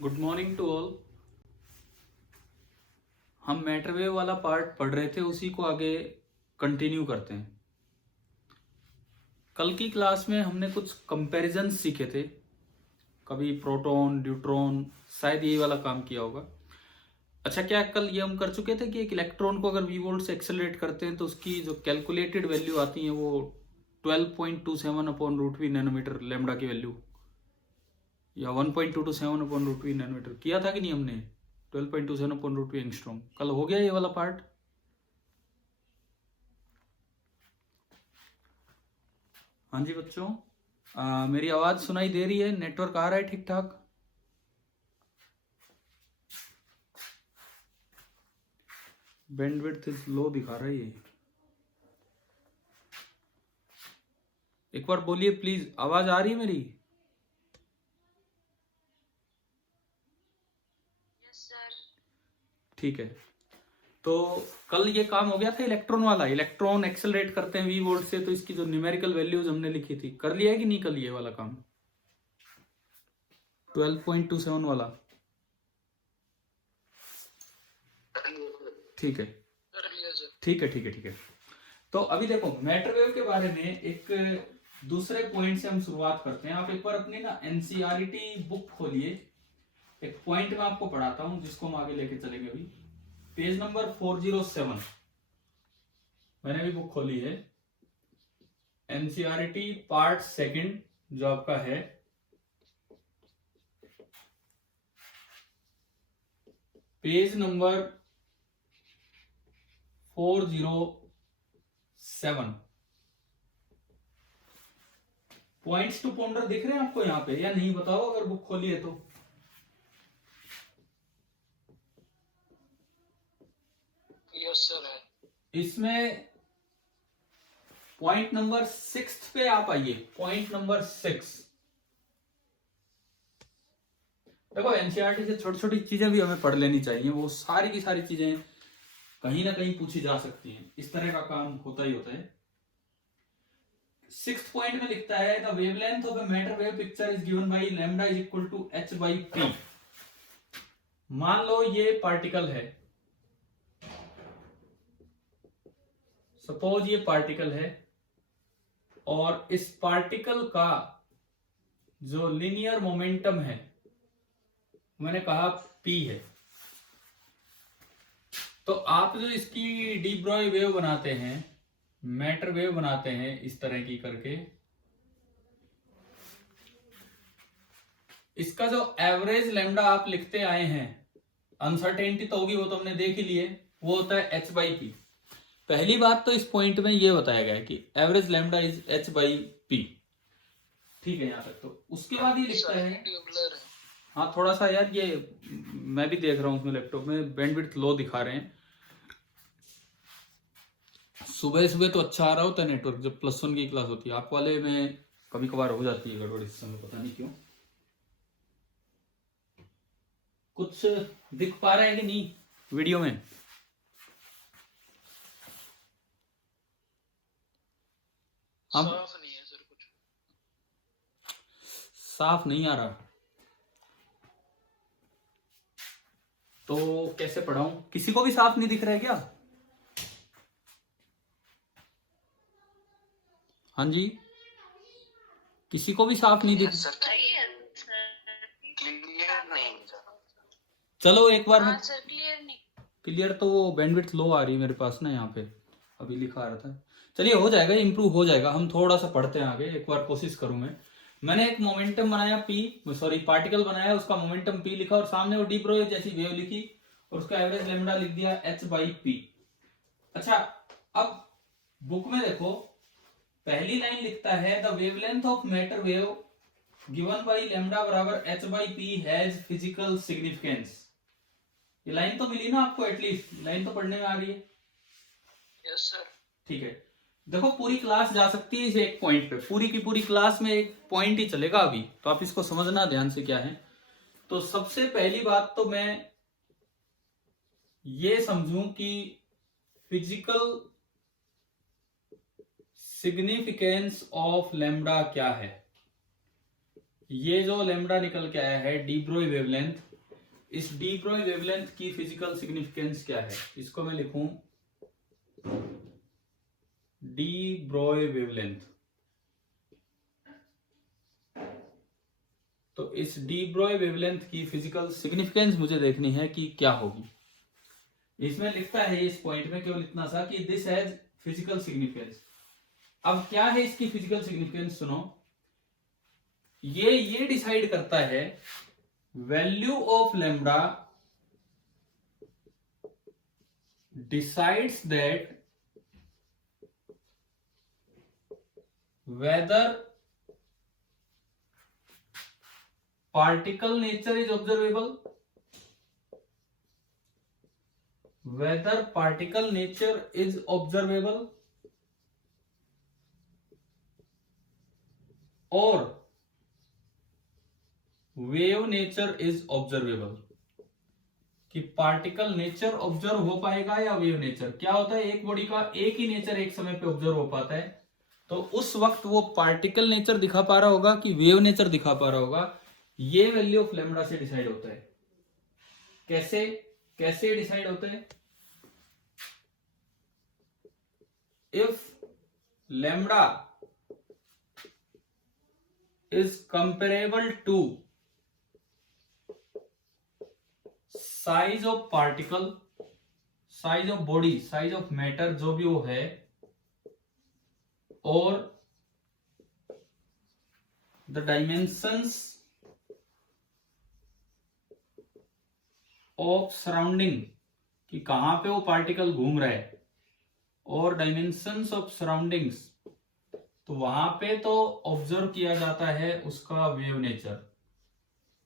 Good morning to all. हम matter wave वाला part पढ़ रहे थे, उसी को आगे कंटिन्यू करते हैं। कल की क्लास में हमने कुछ कंपैरिजन सीखे थे, कभी प्रोटॉन न्यूट्रॉन, शायद यही वाला काम किया होगा। अच्छा, क्या कल ये हम कर चुके थे कि एक इलेक्ट्रॉन को अगर वी वोल्ट से एक्सेलरेट करते हैं तो उसकी जो कैलकुलेटेड वैल्यू आती है वो 12.27 upon root V nanometre lambda की वैल्यू, या 1.227 अपॉन रूट वी नैनोमीटर किया था कि नहीं हमने? 12.27 अपॉन रूट वी एंगस्ट्रॉम। कल हो गया ये वाला पार्ट। हाँ जी बच्चों, मेरी आवाज सुनाई दे रही है? नेटवर्क आ रहा है ठीक ठाक? बैंडविड्थ लो दिखा रहा है ये। एक बार बोलिए प्लीज, आवाज आ रही है मेरी? ठीक है। तो कल ये काम हो गया था इलेक्ट्रॉन वाला। इलेक्ट्रॉन एक्सेलरेट करते हैं वी वोल्ट से, तो इसकी जो न्यूमेरिकल वैल्यूज हमने लिखी थी, कर लिया है कि नहीं कल ये वाला काम? 12.27 वाला। ठीक है ठीक है ठीक है ठीक है। तो अभी देखो, मैटर वेव के बारे में एक दूसरे पॉइंट से हम शुरुआत करते हैं। आप एक बार अपनी ना एनसीईआरटी बुक खोलिए। एक पॉइंट मैं आपको पढ़ाता हूं जिसको हम आगे लेके चलेंगे। अभी पेज नंबर 407 मैंने भी बुक खोली है। एनसीईआरटी पार्ट सेकंड जो आपका है, page number 407। Points to ponder दिख रहे हैं आपको यहाँ पे या नहीं? बताओ अगर बुक खोली है तो। यस सर है। इसमें पॉइंट नंबर 6 पे आप आइए। Point number 6। देखो, एनसीईआरटी से छोटी छोटी चीजें भी हमें पढ़ लेनी चाहिए। वो सारी की सारी चीजें कहीं ना कहीं पूछी जा सकती हैं। इस तरह का काम होता ही होता है। 6th पॉइंट में लिखता है the wavelength of a matter wave picture is given by lambda is equal to h by p। मान लो ये पार्टिकल है, सपोज ये पार्टिकल है, और इस पार्टिकल का जो लिनियर मोमेंटम है, मैंने कहा p है। तो आप जो इसकी डी ब्रॉय वेव बनाते हैं, मैटर वेव बनाते हैं इस तरह की करके, इसका जो एवरेज लैम्डा आप लिखते आए हैं, अनसर्टेनिटी तो होगी, वो तो हमने देख ही लिए, वो होता है h बाई पी। पहली बात तो इस पॉइंट में ये बताया गया है कि average lambda is h by P. ठीक है यहां तक। तो उसके बाद ये लिखता है, हाँ थोड़ा सा यार ये मैं भी देख रहा हूँ उसमें लैपटॉप में बैंडविड्थ लो दिखा रहे हैं। सुबह सुबह तो अच्छा आ रहा होता है नेटवर्क जब +1 की क्लास होती है। आप वाले में कभी कभार हो जाती है गड़बड़ इस समय, पता नहीं क्यों। कुछ दिख पा रहा है कि नहीं वीडियो में? साफ नहीं है सर, कुछ साफ नहीं आ रहा तो कैसे पढ़ाऊं? किसी को भी साफ नहीं दिख रहा है क्या? हाँ जी, किसी को भी साफ नहीं दिख? क्लियर नहीं। चलो एक बार मैं सर क्लियर नहीं। क्लियर तो वो बैंडविड्थ लो आ रही है मेरे पास ना, यहाँ पे अभी लिखा आ रहा था। चलिए हो जाएगा, इंप्रूव हो जाएगा। हम थोड़ा सा पढ़ते हैं आगे, एक बार कोशिश करूं मैं। मैंने एक मोमेंटम बनाया पार्टिकल बनाया, उसका मोमेंटम p लिखा, और सामने वो डी ब्रोय जैसी वेव लिखी, और उसका एवरेज लैम्डा लिख दिया h बाई पी। अच्छा, अब बुक में देखो, पहली लाइन लिखता है the wavelength of matter wave given by lambda बराबर h by P has physical significance. ये लाइन तो मिली ना आपको? एटलीस्ट लाइन तो पढ़ने में आ रही है। Yes sir. ठीक है, देखो पूरी क्लास जा सकती है इस एक पॉइंट पे। पूरी की पूरी क्लास में एक पॉइंट ही चलेगा अभी, तो आप इसको समझना ध्यान से क्या है। तो सबसे पहली बात तो मैं ये समझूं कि फिजिकल सिग्निफिकेंस ऑफ लैम्डा क्या है। ये जो लेमडा निकल के आया है डी ब्रोई वेवलेंथ, इस डी ब्रोई वेवलेंथ की फिजिकल सिग्निफिकेंस क्या है? इसको मैं लिखूं डी ब्रोई वेवलेंथ। तो इस डी ब्रोई वेवलेंथ की फिजिकल सिग्निफिकेंस मुझे देखनी है कि क्या होगी। इसमें लिखता है इस पॉइंट में केवल इतना सा कि दिस हैज फिजिकल सिग्निफिकेंस। अब क्या है इसकी फिजिकल सिग्निफिकेंस? सुनो, ये डिसाइड करता है value of lambda decides that whether particle nature is observable, whether particle nature is observable or wave nature is observable, कि पार्टिकल नेचर ऑब्जर्व हो पाएगा या वेव नेचर। क्या होता है, एक बॉडी का एक ही नेचर एक समय पे ऑब्जर्व हो पाता है, तो उस वक्त वो पार्टिकल नेचर दिखा पा रहा होगा कि वेव नेचर दिखा पा रहा होगा। ये वैल्यू ऑफ लैम्ब्डा से डिसाइड होता है। कैसे कैसे डिसाइड होता है? If lambda is comparable to size of particle, size of body, size of matter जो भी वो है, और द डायमेंशंस ऑफ सराउंडिंग, कि कहां पे वो पार्टिकल घूम रहा है, और डायमेंशंस ऑफ सराउंडिंग्स, तो वहां पे तो ऑब्जर्व किया जाता है उसका wave nature.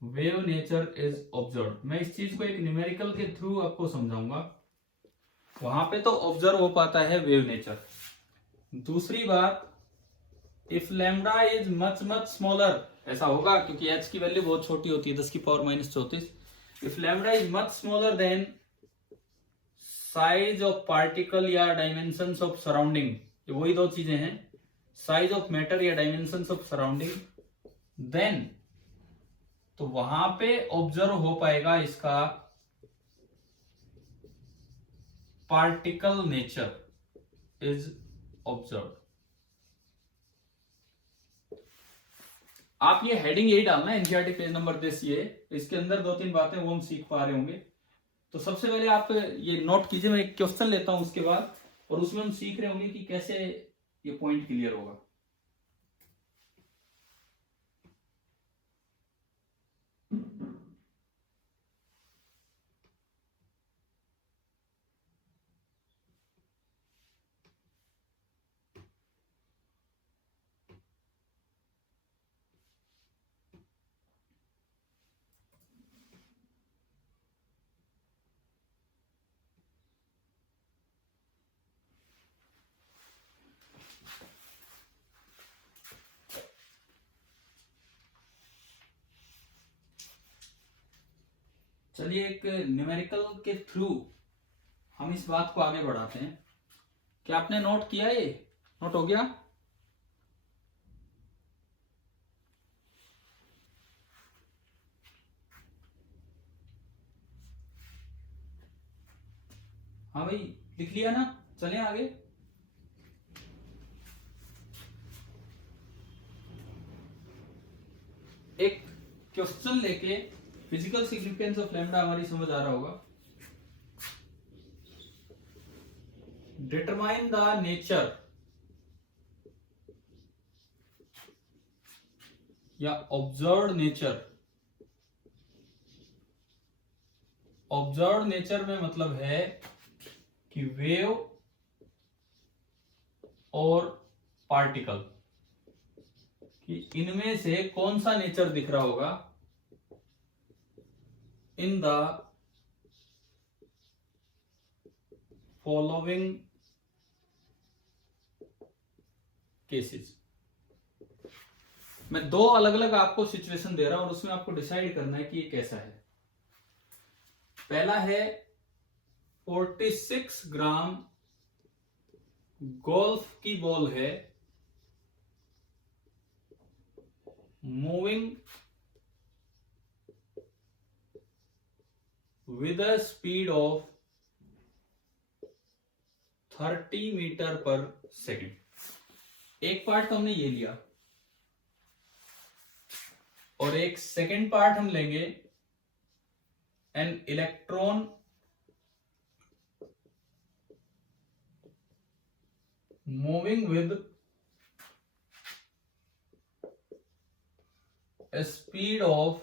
Wave nature is observe. मैं इस चीज को एक न्यूमेरिकल के थ्रू आपको समझाऊंगा। वहां पे तो ऑब्जर्व हो पाता है वेव नेचर। दूसरी बात, if lambda is much much smaller, ऐसा होगा क्योंकि h की वैल्यू बहुत छोटी होती है, 10⁻⁻34। If lambda is much smaller than size of particle या डायमेंशंस ऑफ सराउंडिंग, ये वही दो चीजें हैं, साइज ऑफ मैटर या डायमेंशंस ऑफ सराउंडिंग, देन तो वहां पे ऑब्जर्व हो पाएगा इसका पार्टिकल नेचर इज ऑब्जर्व। आप ये हेडिंग यही डालना है, एनसीईआरटी पेज नंबर 10, ये इसके अंदर 2-3 बातें वो हम सीख पा रहे होंगे। तो सबसे पहले आप ये नोट कीजिए, मैं एक क्वेश्चन लेता हूं उसके बाद, और उसमें हम सीख रहे होंगे कि कैसे ये पॉइंट क्लियर होगा। चलिए एक न्यूमेरिकल के थ्रू हम इस बात को आगे बढ़ाते हैं। क्या आपने नोट किया? ये नोट हो गया? हाँ भाई, लिख लिया ना? चलें आगे। एक क्वेश्चन लेके फिजिकल सिग्निफिकेंस ऑफ लैम्ब्डा हमारी समझ आ रहा होगा। डिटरमाइन द नेचर या ऑब्जर्व्ड नेचर। ऑब्जर्व्ड नेचर में मतलब है कि वेव और पार्टिकल, कि इनमें से कौन सा नेचर दिख रहा होगा इन द फॉलोइंग केसेस। मैं दो अलग अलग आपको सिचुएशन दे रहा हूं और उसमें आपको डिसाइड करना है कि ये कैसा है। पहला है 46 ग्राम गोल्फ की बॉल है, moving with a speed of 30 metre per second. एक पार्ट तो हमने ये लिया, और एक सेकेंड पार्ट हम लेंगे, an electron moving with a speed of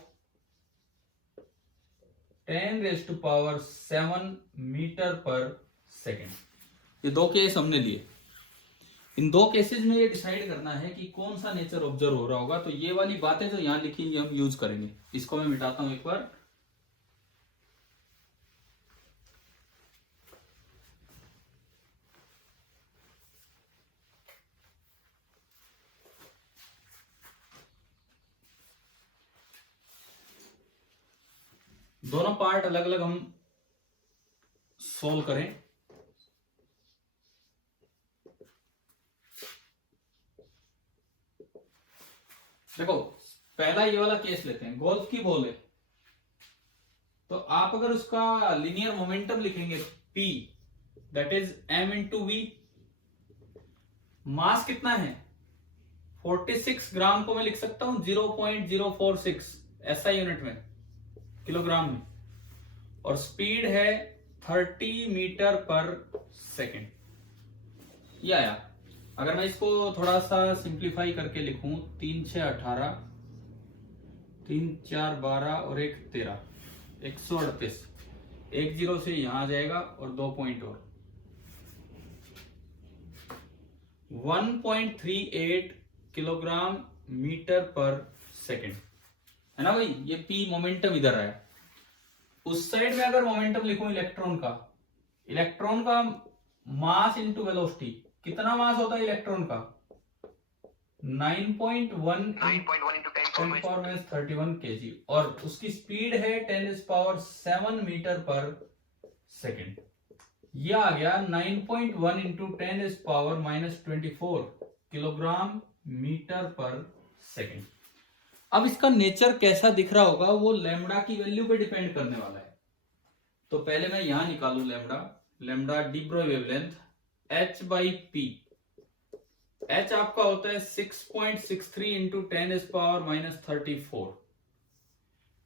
10⁻⁷ metre per second. ये दो केस हमने लिए। इन दो केसेस में ये डिसाइड करना है कि कौन सा नेचर ऑब्जर्व हो रहा होगा। तो ये वाली बातें जो यहां लिखी हैं हम यूज करेंगे। इसको मैं मिटाता हूं एक बार। दोनों पार्ट अलग अलग हम सोल्व करें। देखो, पहला ये वाला केस लेते हैं। गोल्फ की बॉल है, तो आप अगर उसका लिनियर मोमेंटम लिखेंगे P, that is m into v. Mass कितना है 46 ग्राम को मैं लिख सकता हूं 0.046 SI यूनिट में, किलोग्राम में, और स्पीड है 30 मीटर पर सेकेंड। ये आया। अगर मैं इसको थोड़ा सा सिंप्लीफाई करके लिखूं, 3 6 18, 3 4 12 और 1 13, 138। 1 0 से यहां आ जाएगा और 2 पॉइंट और 1.38 किलोग्राम मीटर पर सेकेंड, है ना भाई। ये P मोमेंटम इधर है। उस साइड में अगर मोमेंटम लिखूं इलेक्ट्रॉन का मास इंटू वेलोसिटी, कितना मास होता है इलेक्ट्रॉन का 9.1 into 10⁻31 kg, और उसकी स्पीड है 10⁻⁷ मीटर पर सेकेंड। यह आ गया 9.1 into 10⁻⁻24 kilogram metre per second. अब इसका नेचर कैसा दिख रहा होगा वो लैम्डा की वैल्यू पे डिपेंड करने वाला है। तो पहले मैं यहां निकालू lambda de Broglie wavelength h by p. h आपका होता है 6.63 इंटू 10⁻⁻34।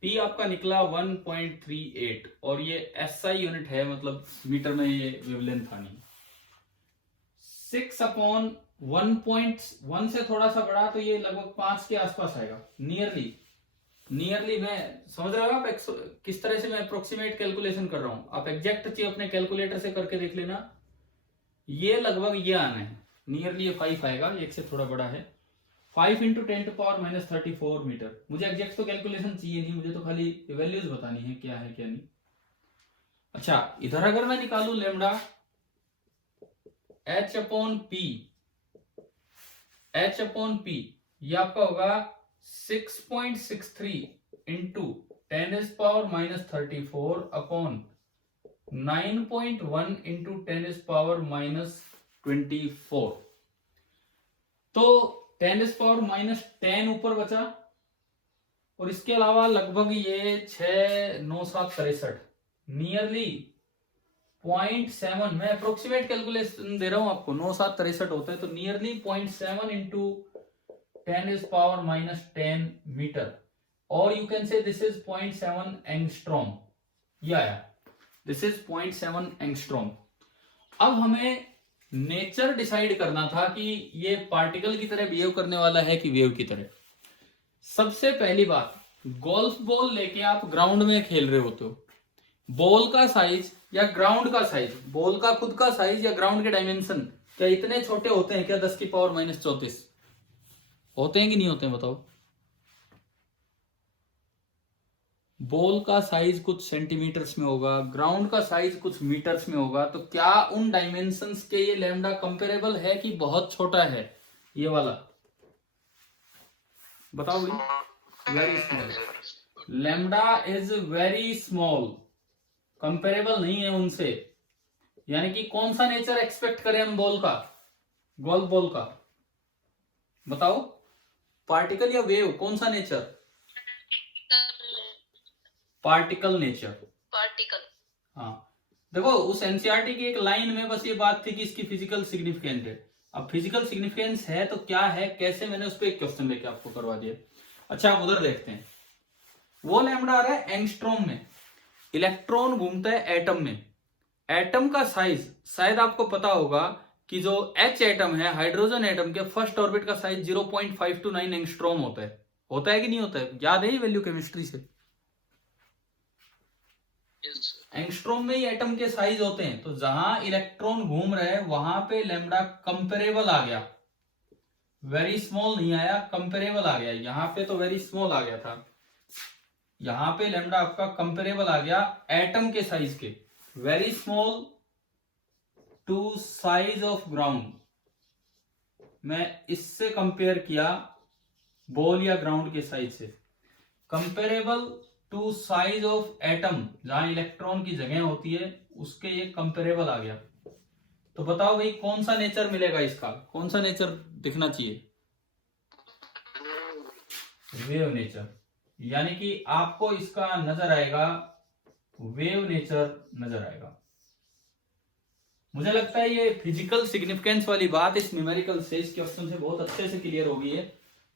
p आपका निकला 1.38, और ये SI यूनिट है, मतलब मीटर में ये वेवलेंथ आनी। 6/1.1 से थोड़ा सा बड़ा, तो ये लगभग 5 के आसपास आएगा। नियरली मैं समझ रहे हो आप किस तरह से मैं अप्रोक्सीमेट कैलकुलेशन कर रहा हूं। आप एग्जैक्ट चीज अपने कैलकुलेटर से करके देख लेना। ये लगभग ये आना है, नियरली ये 5 आएगा, एक से थोड़ा बड़ा है। 5 इंटू 10⁻⁻34 मीटर। मुझे एग्जैक्ट तो कैलकुलेशन चाहिए नहीं, मुझे तो खाली वैल्यूज बतानी है क्या है क्या नहीं। अच्छा, इधर अगर मैं निकालू लैम्डा h/p, ये आपका होगा 6.63 इंटू 10⁻⁻34 अपॉन 9.1 इंटू 10⁻⁻24। तो 10⁻⁻10 ऊपर बचा, और इसके अलावा लगभग ये 6 9 7 63, नियरली 0.7। मैं अप्रोक्सीमेट कैलकुलेशन दे रहा हूं आपको। 9 7 63 होता है, तो नियरली 0.7 इंटू 10⁻⁻10 मीटर, और यू कैन से दिस इज 0.7 एंगस्ट्रॉम। ये आया, दिस इज 0.7 एंगस्ट्रॉम। अब हमें नेचर डिसाइड करना था कि ये पार्टिकल की तरह बिहेव करने वाला है कि वेव की तरह। सबसे पहली बात, गोल्फ बॉल लेके आप ग्राउंड में खेल रहे होते हो, बॉल का साइज या ग्राउंड का साइज, बॉल का खुद का साइज या ग्राउंड के डायमेंशन क्या इतने छोटे होते हैं क्या? 10⁻⁻34 होते हैं कि नहीं होते हैं बताओ। बॉल का साइज कुछ सेंटीमीटर्स में होगा, ग्राउंड का साइज कुछ मीटर्स में होगा, तो क्या उन डायमेंशंस के ये लैम्डा कंपेरेबल है कि बहुत छोटा है ये वाला? बताओ भाई। Very small. Lambda is very small, comparable नहीं है उनसे। यानी कि कौन सा नेचर एक्सपेक्ट करें हम बॉल का, गोल्फ बॉल का? बताओ, पार्टिकल या वेव, कौन सा नेचर? Particle nature. पार्टिकल। हाँ देखो, उस एनसीईआरटी की एक लाइन में बस ये बात थी कि इसकी फिजिकल सिग्निफिकेंस है। अब फिजिकल सिग्निफिकेंस है तो क्या है, कैसे, मैंने उस पर एक क्वेश्चन लेके आपको करवा दिया। अच्छा आप उधर देखते हैं, वो लैम्डा आ रहा है एंगस्ट्रॉम में। इलेक्ट्रॉन घूमता है एटम में। एटम का साइज शायद आपको पता होगा कि जो एच एटम है, हाइड्रोजन एटम के फर्स्ट ऑर्बिट का साइज 0.529 एंगस्ट्रॉम होता है कि नहीं होता है? याद है ये वैल्यू केमिस्ट्री से? Yes sir. एंगस्ट्रॉम में ही एटम के साइज होते हैं। तो जहां इलेक्ट्रॉन घूम रहे हैं वहां पे लैम्डा कंपेरेबल आ गया, वेरी स्मॉल नहीं आया, कंपेरेबल आ गया। यहां पे तो वेरी स्मॉल आ गया था, यहां पे लैम्डा आपका कंपेरेबल आ गया एटम के साइज के, very small to size of ground. मैं इससे कंपेयर किया बॉल या ग्राउंड के साइज से। Comparable to size of atom, जहां इलेक्ट्रॉन की जगह होती है उसके ये कंपेरेबल आ गया। तो बताओ भाई कौन सा नेचर मिलेगा इसका, कौन सा नेचर दिखना चाहिए? Wave nature. यानी कि आपको इसका नजर आएगा, वेव नेचर नजर आएगा। मुझे लगता है ये फिजिकल सिग्निफिकेंस वाली बात इस न्यूमेरिकल से, इस क्वेश्चन से बहुत अच्छे से क्लियर हो गई है।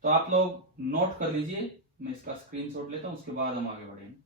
तो आप लोग नोट कर लीजिए, मैं इसका स्क्रीनशॉट लेता हूं, उसके बाद हम आगे बढ़ेंगे।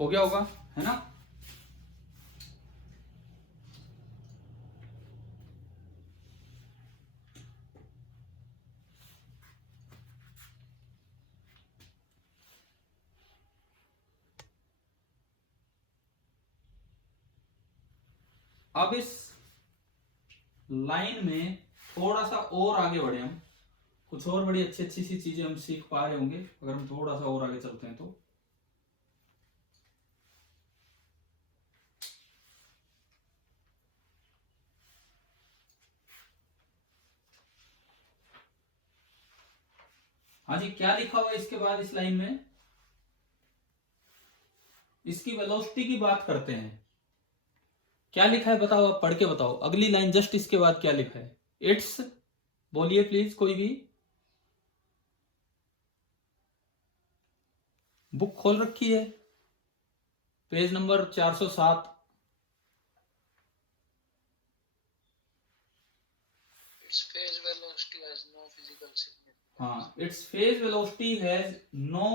हो गया होगा, है ना? अब इस लाइन में थोड़ा सा और आगे बढ़े हम, कुछ और बड़ी अच्छी अच्छी सी चीजें हम सीख पा रहे होंगे अगर हम थोड़ा सा और आगे चलते हैं तो। हाँ जी, क्या लिखा हुआ है इसके बाद इस लाइन में? इसकी वेलोसिटी की बात करते हैं। क्या लिखा है बताओ, अब पढ़ के बताओ। अगली लाइन जस्ट इसके बाद क्या लिखा है? इट्स, बोलिए प्लीज कोई भी। बुक खोल रखी है, page number 407। Its phase velocity has no physical significance. हाँ, its phase velocity has no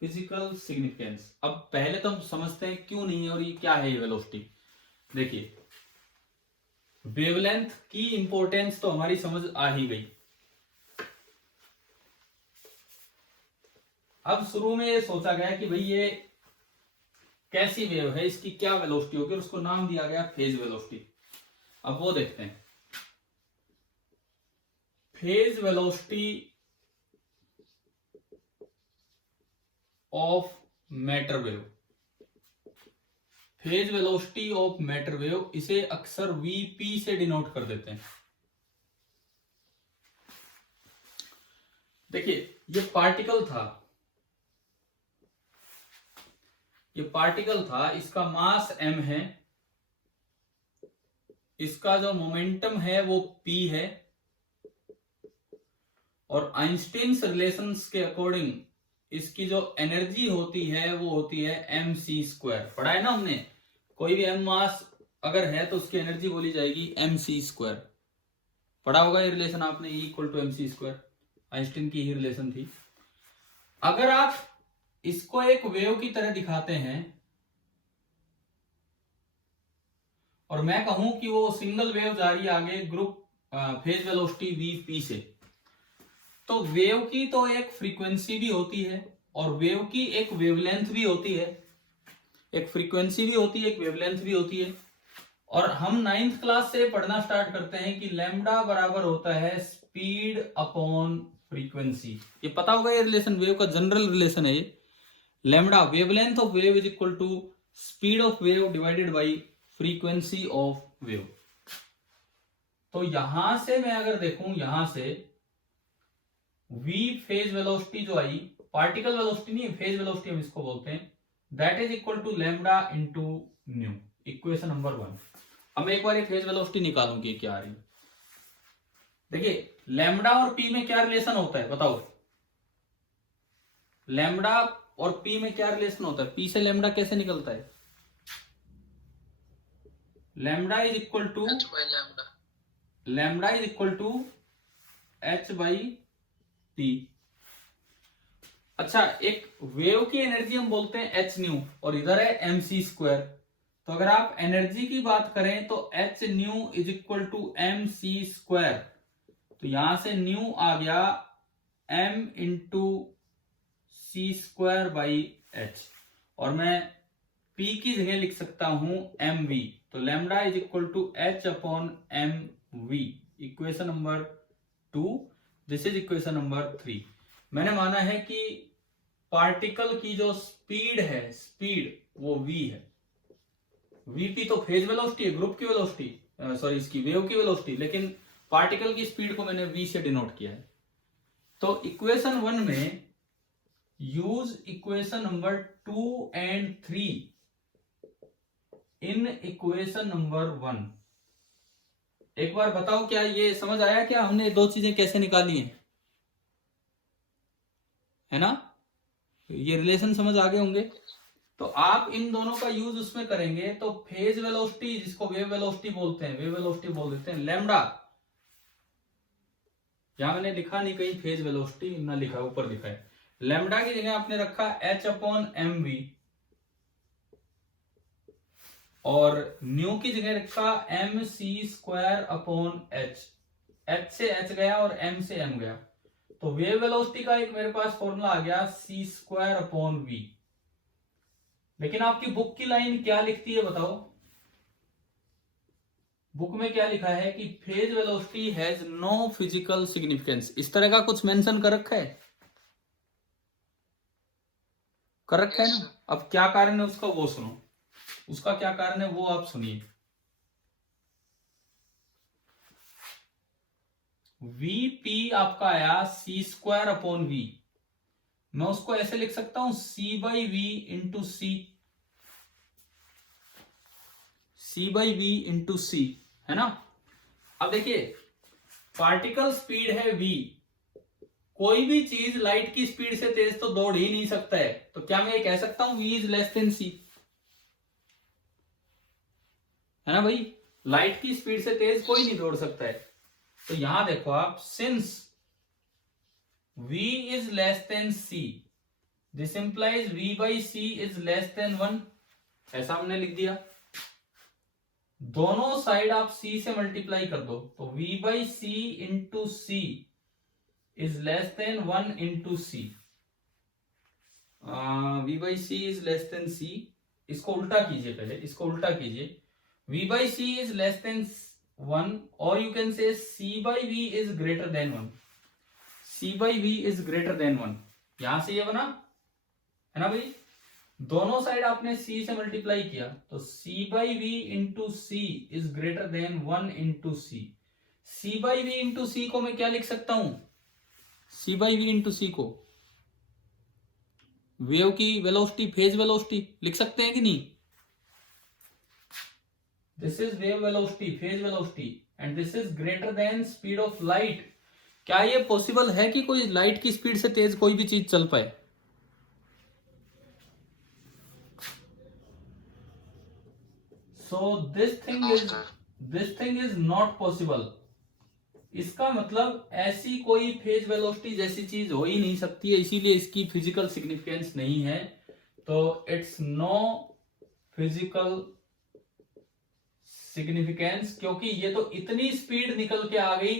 physical significance. अब पहले तो हम समझते हैं क्यों नहीं है और ये क्या है ये वेलोसिटी। देखिए, वेवलेंथ की इंपॉर्टेंस तो हमारी समझ आ ही गई। अब शुरू में ये सोचा गया कि भाई ये कैसी वेव है, इसकी क्या वेलोसिटी होगी, और उसको नाम दिया गया फेज वेलोसिटी। अब वो देखते हैं, phase velocity of matter wave, phase velocity of matter wave, इसे अक्सर वीपी से डिनोट कर देते हैं। देखिए, ये पार्टिकल था, ये पार्टिकल था, इसका मास m है, इसका जो मोमेंटम है वो p है, और आइंस्टीन्स रिलेशंस के अकॉर्डिंग इसकी जो एनर्जी होती है वो होती है mc²। पढ़ा है ना हमने, कोई भी m मास अगर है तो उसकी एनर्जी बोली जाएगी mc²। पढ़ा होगा ये रिलेशन आपने, E = mc², आइंस्टीन की ही रिलेशन थी। अगर आप इसको एक वेव की तरह दिखाते हैं और मैं कहूं कि वो सिंगल वेव जा रही है आगे group phase velocity V P से, तो वेव की तो एक फ्रीक्वेंसी भी होती है और वेव की एक वेवलेंथ भी होती है, एक फ्रीक्वेंसी भी होती है, एक वेवलेंथ भी होती है। और हम 9th क्लास से पढ़ना स्टार्ट करते हैं कि लैम्डा बराबर होता है स्पीड अपॉन फ्रीक्वेंसी। ये पता होगा, ये रिलेशन वेव का जनरल रिलेशन है ये। Lambda wavelength of wave is equal to speed of wave divided by frequency of wave. तो यहां से मैं अगर देखूं, यहां से v फेज वेलोसिटी जो आई, पार्टिकल वेलोसिटी नहीं, फेज वेलोसिटी हम इसको बोलते हैं, that is equal to lambda into nu, equation number 1। अब मैं एक बार फेज वेलोसिटी निकालूंगी क्या आ रही। देखिए लैम्डा और पी में क्या रिलेशन होता है बताओ, लैम्डा और पी में क्या रिलेशन होता है, पी से लैम्डा कैसे निकलता है, lambda is equal to h by lambda. Lambda is equal to H by T. अच्छा, एक वेव की एनर्जी हम बोलते हैं एच न्यू और इधर है एम सी स्क्वायर। तो अगर आप एनर्जी की बात करें तो H nu is equal to M C square, तो यहां से न्यू आ गया M into C square by H, और मैं पी की जगह लिख सकता हूं एम वी, तो lambda is equal to H upon M V, equation number 2। This is equation number 3। मैंने माना है कि पार्टिकल की जो स्पीड है, स्पीड वो v है, vp तो फेज वेलोसिटी है, ग्रुप की वेलोसिटी, सॉरी इसकी वेव की वेलोसिटी, लेकिन पार्टिकल की स्पीड को मैंने v से डिनोट किया है। तो इक्वेशन 1 में use equation number 2 and 3 in equation number 1। एक बार बताओ क्या ये समझ आया, क्या हमने दो चीजें कैसे निकाली हैं, है ना, ये रिलेशन समझ आ गए होंगे। तो आप इन दोनों का यूज उसमें करेंगे तो फेज वेलोसिटी, जिसको वेव वेलोसिटी बोलते हैं, वेव वेलोसिटी बोल देते हैं, लैम्डा, यहां मैंने लिखा नहीं कहीं फेज वेलोसिटी, ना लिखा, ऊपर लिखा है, लैम्डा की जगह आपने रखा एच अपॉन एम वी, और न्यू की जगह रखा M C square upon H, H से एच गया और एम से एम गया, तो वेव वेलोसिटी का एक मेरे पास फॉर्मूला आ गया सी स्क्वायर अपॉन वी। लेकिन आपकी बुक की लाइन क्या लिखती है बताओ, बुक में क्या लिखा है कि phase velocity has no physical significance, इस तरह का कुछ मेंशन कर रखा है, कर रखा है ना। अब क्या कारण है उसका वो सुनो, उसका क्या कारण है वो आप सुनिए। वीपी आपका आया सी स्क्वायर अपॉन वी, मैं उसको ऐसे लिख सकता हूं c by v into c, c by v into c, है ना। अब देखिए पार्टिकल स्पीड है v, कोई भी चीज लाइट की स्पीड से तेज तो दौड़ ही नहीं सकता है, तो क्या मैं ये कह सकता हूं v is less than c, है ना भाई, लाइट की स्पीड से तेज कोई नहीं दौड़ सकता है। तो यहां देखो आप, since v is less than c, this implies v by c is less than 1, ऐसा हमने लिख दिया। दोनों साइड आप c से मल्टीप्लाई कर दो, तो v by C into C is less than 1 into C, v by C is less than c, इसको उल्टा कीजिए, पहले इसको उल्टा कीजिए, v by C is less than 1, और you can say c by v is greater than 1, c by v is greater than 1, यहां से ये बना, है ना भाई। दोनों साइड आपने c से मल्टीप्लाई किया, तो c by v into C is greater than 1 into c, c by v into c को मैं क्या लिख सकता हूं, c by v into c को वेव की वेलोसिटी, फेज वेलोसिटी लिख सकते हैं कि नहीं, this is wave velocity, phase velocity, and this is greater then speed of light. क्या ये पॉसिबल है कि कोई लाइट की स्पीड से तेज कोई भी चीज चल पाए, so this thing is not possible, इसका मतलब ऐसी कोई फेज वेलोसिटी जैसी चीज हो ही नहीं सकती है, इसीलिए इसकी फिजिकल सिग्निफिकेंस नहीं है। तो इट्स नो फिजिकल सिग्निफिकेंस, क्योंकि ये तो इतनी स्पीड निकल के आ गई,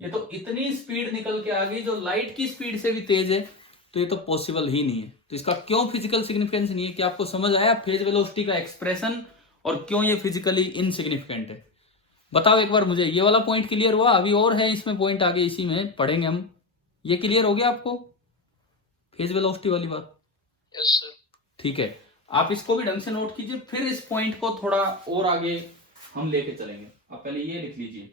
ये तो इतनी स्पीड निकल के आ गई जो लाइट की स्पीड से भी तेज है, तो ये तो पॉसिबल ही नहीं है। तो इसका क्यों फिजिकल सिग्निफिकेंस नहीं है, कि आपको समझ आया फेज वेलोसिटी का एक्सप्रेशन और क्यों ये फिजिकली इनसिग्निफिकेंट है। बताओ एक बार मुझे, ये वाला पॉइंट क्लियर हुआ? अभी और है इसमें पॉइंट, आगे इसी में पढ़ेंगे हम। ये क्लियर हो गया आपको फेज वेलोसिटी वाली बात? Yes sir. ठीक है, आप इसको भी ढंग से नोट कीजिए, फिर इस पॉइंट को थोड़ा और आगे हम लेके चलेंगे। आप पहले ये लिख लीजिए।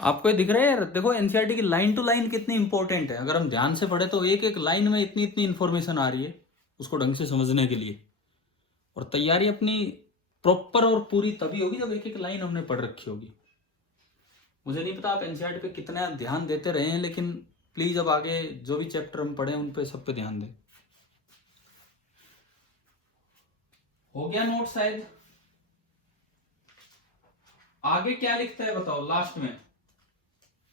आपको ये दिख रहा है यार, देखो एनसीईआरटी की लाइन टू लाइन कितनी इंपॉर्टेंट है। अगर हम ध्यान से पढ़े तो एक एक लाइन में इतनी इतनी इंफॉर्मेशन आ रही है उसको ढंग से समझने के लिए। और तैयारी अपनी प्रॉपर और पूरी तभी होगी जब एक एक लाइन हमने पढ़ रखी होगी। मुझे नहीं पता आप एनसीईआरटी पे कितना ध्यान देते रहे हैं, लेकिन प्लीज अब आगे जो भी चैप्टर हम पढ़े उन पे सब पे ध्यान दें। हो गया नोट शायद? आगे क्या लिखता है बताओ लास्ट में,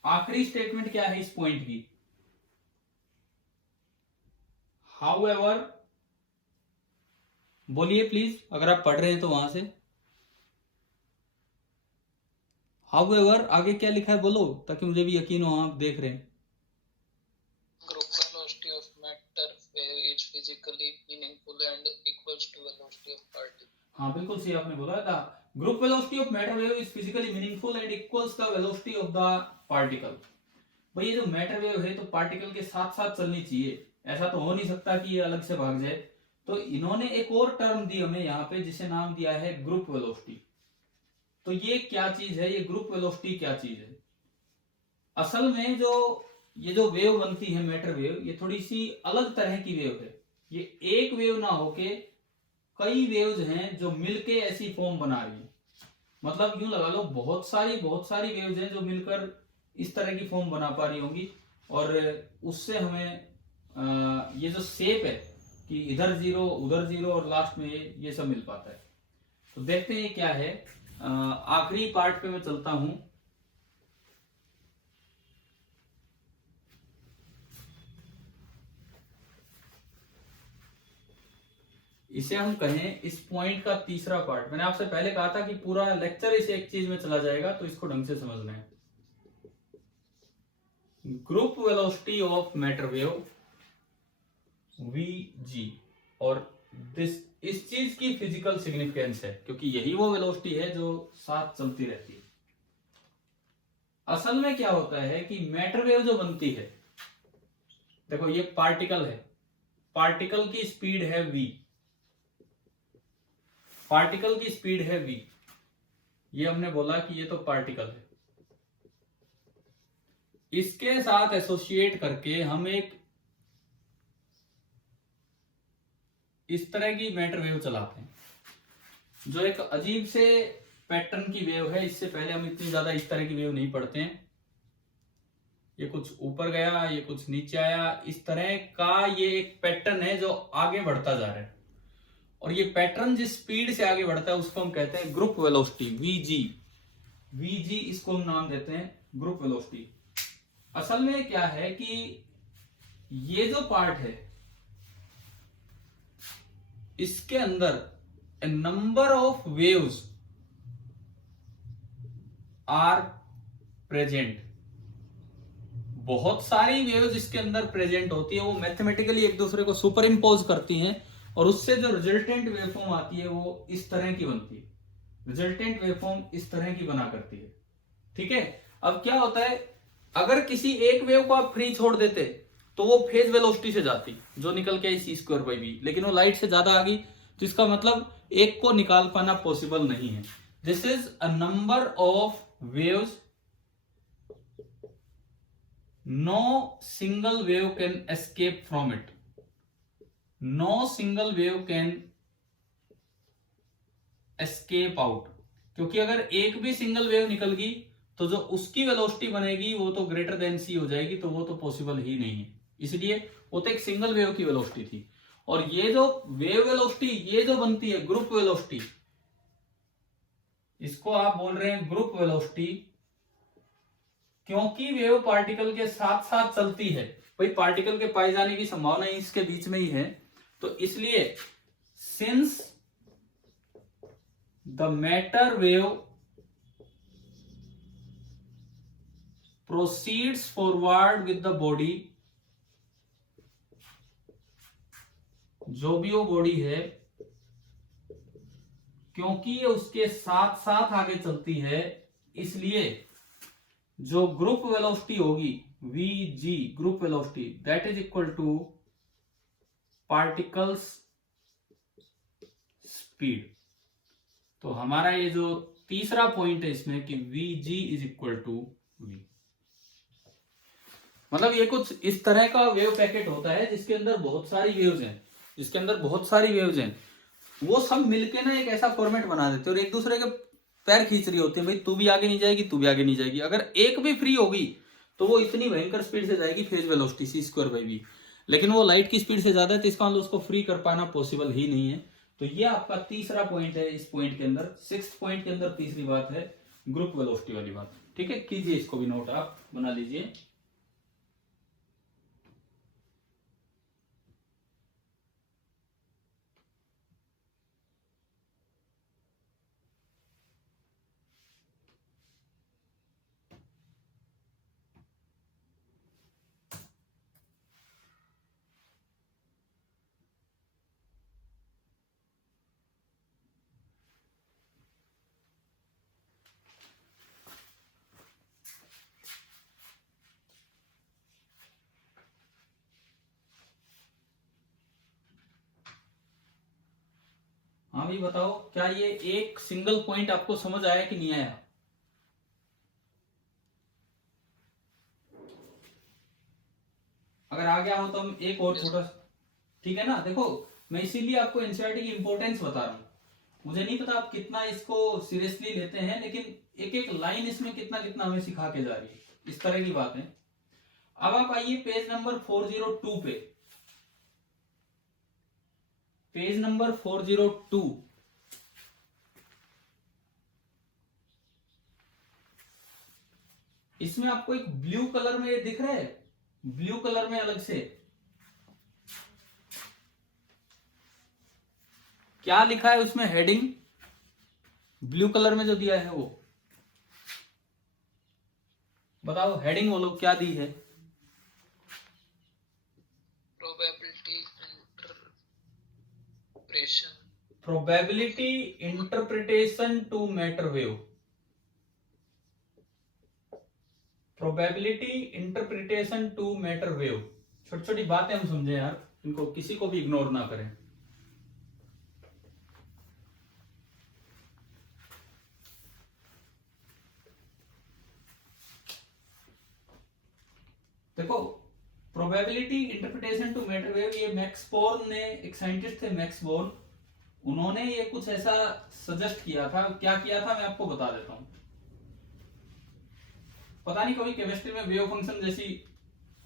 आखिरी स्टेटमेंट क्या है इस पॉइंट की? हाउएवर, बोलिए प्लीज अगर आप पढ़ रहे हैं तो वहां से। हाउएवर आगे क्या लिखा है बोलो, ताकि मुझे भी यकीन हो आप देख रहे हैं। Group velocity of matter wave is physically meaningful and equals to velocity of particle. हाँ बिल्कुल सही आपने बोला था। Group velocity of matter wave is physically meaningful and equals the velocity of the particle. भाई ये जो मैटर वेव है तो पार्टिकल के साथ साथ चलनी चाहिए, ऐसा तो हो नहीं सकता कि ये अलग से भाग जाए। तो इन्होंने एक और टर्म दी हमें यहाँ पे जिसे नाम दिया है ग्रुप वेलोसिटी। तो ये क्या चीज है, ये ग्रुप वेलोसिटी क्या चीज है? असल में जो ये जो वेव बनती है मैटर वेव, ये थोड़ी सी अलग तरह की वेव है। ये एक वेव ना होके कई वेव्स हैं जो मिलके ऐसी फॉर्म बना रही है। मतलब यूं लगा लो बहुत सारी वेव्स हैं जो मिलकर इस तरह की फॉर्म बना पा रही होंगी, और उससे हमें ये जो शेप है कि इधर जीरो उधर जीरो और लास्ट में ये सब मिल पाता है। तो देखते हैं ये क्या है। आखिरी पार्ट पे मैं चलता हूं। इसे हम कहें इस पॉइंट का तीसरा पार्ट। मैंने आपसे पहले कहा था कि पूरा लेक्चर इस एक चीज में चला जाएगा, तो इसको ढंग से समझना है। Group velocity of matter wave Vg, और इस चीज की फिजिकल सिग्निफिकेंस है, क्योंकि यही वो वेलोसिटी है जो साथ चलती रहती है। असल में क्या होता है कि मैटर वेव जो बनती है, देखो ये पार्टिकल है, पार्टिकल की स्पीड है v, पार्टिकल की स्पीड है v। ये हमने बोला कि ये तो पार्टिकल है। इसके साथ एसोसिएट करके हम एक इस तरह की मैटर वेव चलाते हैं, जो एक अजीब से पैटर्न की वेव है। इससे पहले हम इतनी ज्यादा इस तरह की वेव नहीं पढ़ते हैं। ये कुछ ऊपर गया, ये कुछ नीचे आया, इस तरह का ये एक पैटर्न है जो आगे बढ़ता जा रहा है। और ये पैटर्न जिस स्पीड से आगे बढ़ता है उसको हम कहते हैं ग्रुप वेलोसिटी, Vg इसको हम नाम देते हैं ग्रुप वेलोसिटी। असल में क्या है कि ये जो पार्ट है इसके अंदर a number of waves are present। बहुत सारी वेव्स इसके अंदर प्रेजेंट होती है, वो मैथमेटिकली एक दूसरे को सुपर इम्पोज करती हैं, और उससे जो रिजल्टेंट वेवफॉर्म आती है वो इस तरह की बनती है। रिजल्टेंट वेवफॉर्म इस तरह की बना करती है। ठीक है, अब क्या होता है, अगर किसी एक वेव को आप फ्री छोड़ देते तो वो फेज वेलोसिटी से जाती, जो निकल के आई c²/v, लेकिन वो लाइट से ज्यादा आ गई, तो इसका मतलब एक को निकाल पाना पॉसिबल नहीं है। This is a number of waves, no single wave can escape from it. No single wave can escape out, क्योंकि अगर एक भी सिंगल वेव निकल गई तो जो उसकी वेलोसिटी बनेगी वो तो ग्रेटर देन सी हो जाएगी, तो वो तो पॉसिबल ही नहीं है। इसलिए वो तो एक सिंगल वेव की वेलोसिटी थी। और ये जो वेव वेलोसिटी ये जो बनती है ग्रुप वेलोसिटी, इसको आप बोल रहे हैं ग्रुप वेलोसिटी, क्योंकि वेव पार्टिकल के साथ साथ चलती है। भाई पार्टिकल के पाए जाने की संभावना इसके बीच में ही है, तो इसलिए since the matter wave proceeds forward with the body, जो भी वो बॉडी है क्योंकि ये उसके साथ साथ आगे चलती है, इसलिए जो ग्रुप वेलोसिटी होगी vg, group velocity, that is equal two particles speed. तो हमारा ये जो तीसरा पॉइंट है इसमें कि vg is equal to v, मतलब ये कुछ इस तरह का वेव पैकेट होता है जिसके अंदर बहुत सारी वेव्स हैं, जिसके अंदर बहुत सारी वेव्स हैं, वो सब मिलके ना एक ऐसा फॉर्मेट बना देते हैं और एक दूसरे के पैर खींच रही होती है। भाई तू भी आगे नहीं जाएगी, तू भी आगे नहीं जाएगी। अगर एक भी फ्री होगी तो वो इतनी भयंकर स्पीड से जाएगी, phase velocity C square by V, लेकिन वो लाइट की स्पीड से ज्यादा है, तो इसका मतलब उसको फ्री कर पाना पॉसिबल ही नहीं है। तो ये आपका तीसरा पॉइंट है। इस पॉइंट के अंदर, सिक्स्थ पॉइंट के अंदर तीसरी बात है ग्रुप वेलोसिटी वाली बात। ठीक है, कीजिए इसको भी नोट, आप बना लीजिए। हाँ भी बताओ, क्या ये एक सिंगल पॉइंट आपको समझ आया कि नहीं आया? अगर आ गया हो तो हम एक और छोटा, ठीक है ना। देखो मैं इसीलिए आपको एनसीईआरटी की इंपॉर्टेंस बता रहा हूँ। मुझे नहीं पता आप कितना इसको सीरियसली लेते हैं, लेकिन एक एक लाइन इसमें कितना कितना हमें सिखा के जा रही है, इस तरह की बात है। अब आप आइए पेज नंबर 402 पे, पेज नंबर 402। इसमें आपको एक ब्लू कलर में दिख रहा है, ब्लू कलर में अलग से क्या लिखा है उसमें हेडिंग, ब्लू कलर में जो दिया है वो बताओ, हेडिंग वो लोग क्या दी है? Probability interpretation to matter wave, probability interpretation to matter wave. छोटी छोटी बातें हम समझे यार, इनको किसी को भी इग्नोर ना करें। देखो probability interpretation to matter wave, ये मैक्स बोर्न ने, एक साइंटिस्ट थे मैक्स बोर्न, उन्होंने ये कुछ ऐसा सजेस्ट किया था। क्या किया था मैं आपको बता देता हूं। पता नहीं कभी केमिस्ट्री में वेव फंक्शन जैसी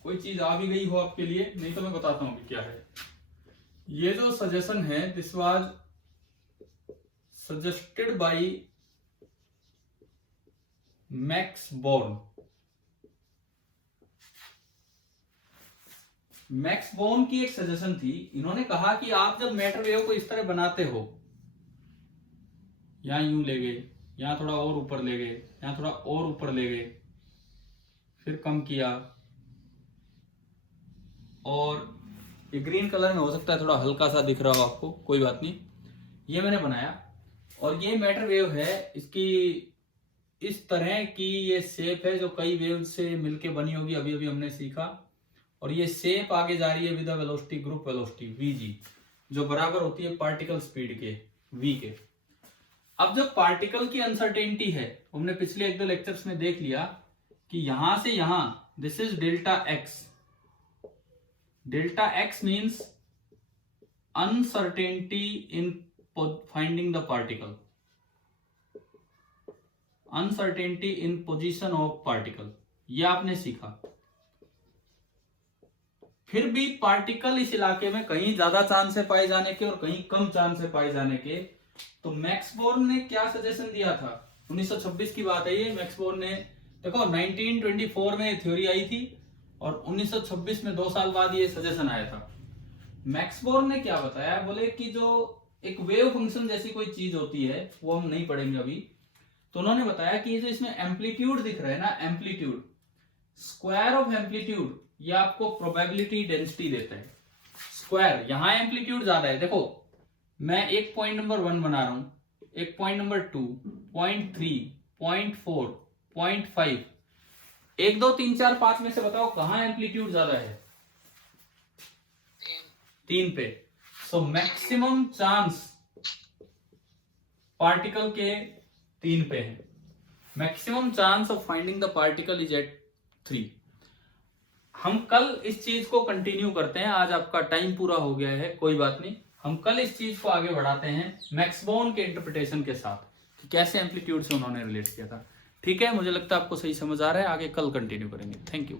कोई चीज आ भी गई हो आपके लिए, नहीं तो मैं बताता हूं अभी क्या है। ये जो सजेशन है, this was suggested by Max Born. Max Born की एक सजेशन थी, इन्होंने कहा कि आप जब मैटर वेव को इस तरह बनाते हो, यहां यूं ले गए, यहां थोड़ा और ऊपर ले गए, यहां थोड़ा और ऊपर ले गए, फिर कम किया, और ये ग्रीन कलर में हो सकता है थोड़ा हल्का सा दिख रहा हो आपको, कोई बात नहीं, ये मैंने बनाया। और ये मैटर वेव है, इसकी इस तरह की ये शेप है जो कई वेव से मिलके बनी होगी, अभी अभी हमने सीखा। और ये शेप आगे जा रही है with velocity, group velocity vg, जो बराबर होती है पार्टिकल स्पीड के v के। अब जब पार्टिकल की अनसर्टेनिटी है, हमने पिछले एक दो लेक्चर्स में देख लिया कि यहां से यहां this is delta x. Delta x means uncertainty in finding the particle, uncertainty in position of particle, ये आपने सीखा। फिर भी पार्टिकल इस इलाके में कहीं ज्यादा चांस है पाए जाने के और कहीं कम चांस है पाए जाने के। तो मैक्स बोर्न ने क्या सजेशन दिया था, 1926 की बात है ये। मैक्स बोर्न ने, देखो 1924 में थ्योरी आई थी और 1926 में 2 साल बाद ये सजेशन आया था। मैक्स बोर्न ने क्या बताया, बोले कि जो एक वेव फंक्शन जैसी कोई चीज होती है, वो हम नहीं पढ़ेंगे अभी, तो उन्होंने बताया कि ये जो इसमें एम्पलीट्यूड दिख रहा है ना, एम्पलीट्यूड, स्क्वायर ऑफ एम्पलीट्यूड, ये आपको प्रोबेबिलिटी डेंसिटी देता है। स्क्वायर, यहां एम्पलीट्यूड ज्यादा है, देखो मैं एक पॉइंट नंबर 1 बना रहा हूं, एक point number 2, point 3, point 4, point 5, 1 2 3 4 5 में से बताओ कहां एम्पलीट्यूड ज्यादा है? 3 पे। सो मैक्सिमम चांस पार्टिकल के 3 पे है। Maximum chance of finding the particle is at 3। हम कल इस चीज को कंटिन्यू करते हैं, आज आपका टाइम पूरा हो गया है, कोई बात नहीं, हम कल इस चीज को आगे बढ़ाते हैं मैक्स बोर्न के इंटरप्रिटेशन के साथ कि कैसे एम्पलीट्यूड से उन्होंने रिलेट किया था। ठीक है, मुझे लगता है आपको सही समझ आ रहा है, आगे कल कंटिन्यू करेंगे। Thank you.